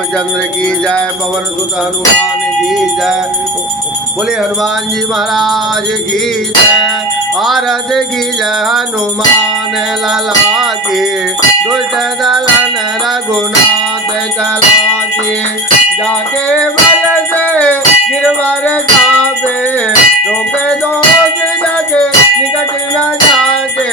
रामचंद्र की जय, पवन सुत हनुमान की जय। बोले हनुमान जी महाराज की जय। आरती की जय हनुमान लाला की, दुष्ट दलन रघुनाथ कला की। जाके बल से गिरवर काबे, रोके दोष जाके निकट न जाके।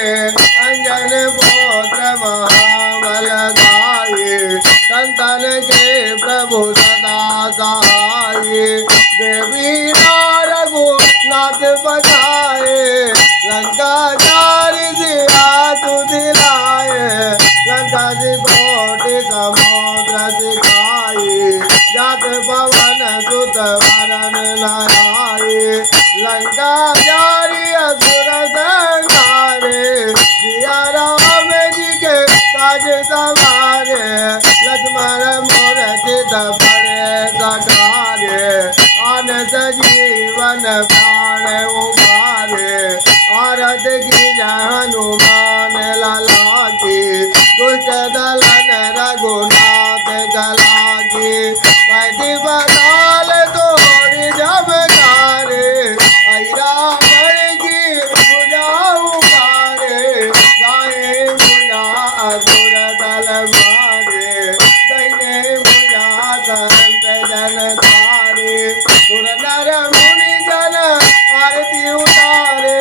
अंजन पुत्र महाबल दाई, संतन के प्रभु सदा सहाय। देवी रघुनाथ बचाए, लंका चारि सिया सुधिलाए। लंका कोटि समुद्र सिखाए, जात पवन सुत वरन नहाए। लंका जारी असुर संहारे, सिया राम जी के काज सवारे। लक्ष्मण मूर्ति बड़े सकारे, आन सजीवन प्राण उबारे। आरती की जय हनुमान लाला की, दुष्ट दलन रघुनाथ कला की। पैदी बदाल तोड़ जमकारे, ऐरावण की भुजा उखाड़े। बाएं भुजा असुर दल मारे, दाहिने भुजा संत जन तारे। सुर नर मुनि जन आरती उतारे,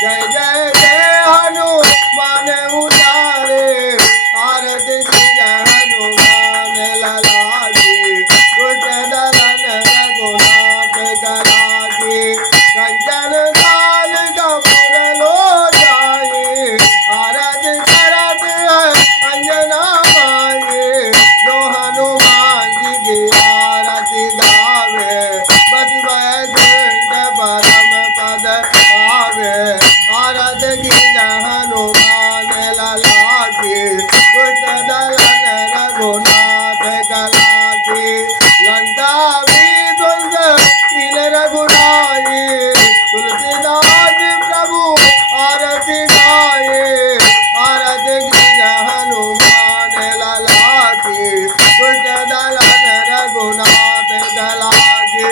जय जय जय हनुमान उतारे। आरती की जय हनुमान लाला की, दुष्ट दलन रघुनाथ कला की। कंचन काल कपूर लो जाए, आरती करत अंजना माए। जो हनुमान जी की आरती गावे, बस वैकुंठ परम पद पावे। आरती की जय हनुमान लाला की, दुष्ट दलन रघुनाथ कला की। लंका विध्वंस कीन रघुराई, तुलसीदास प्रभु आरती गाए। आरती की जय हनुमान लाला की, दुष्ट दलन रघुनाथ कला की।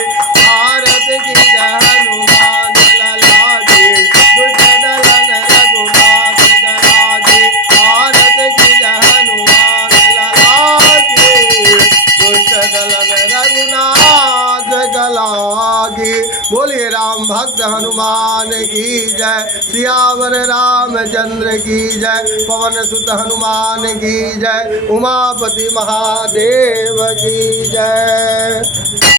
आरती की जय हनुमान लाला की, दुष्ट दलन रघुनाथ कला की। आरती की जय हनुमान लाला की, दुष्ट दलन रघुनाथ कला की। बोलिए राम भक्त हनुमान की जय, सियावर रामचंद्र की जय, पवन सुत हनुमान की जय, उमापति महादेव की जय।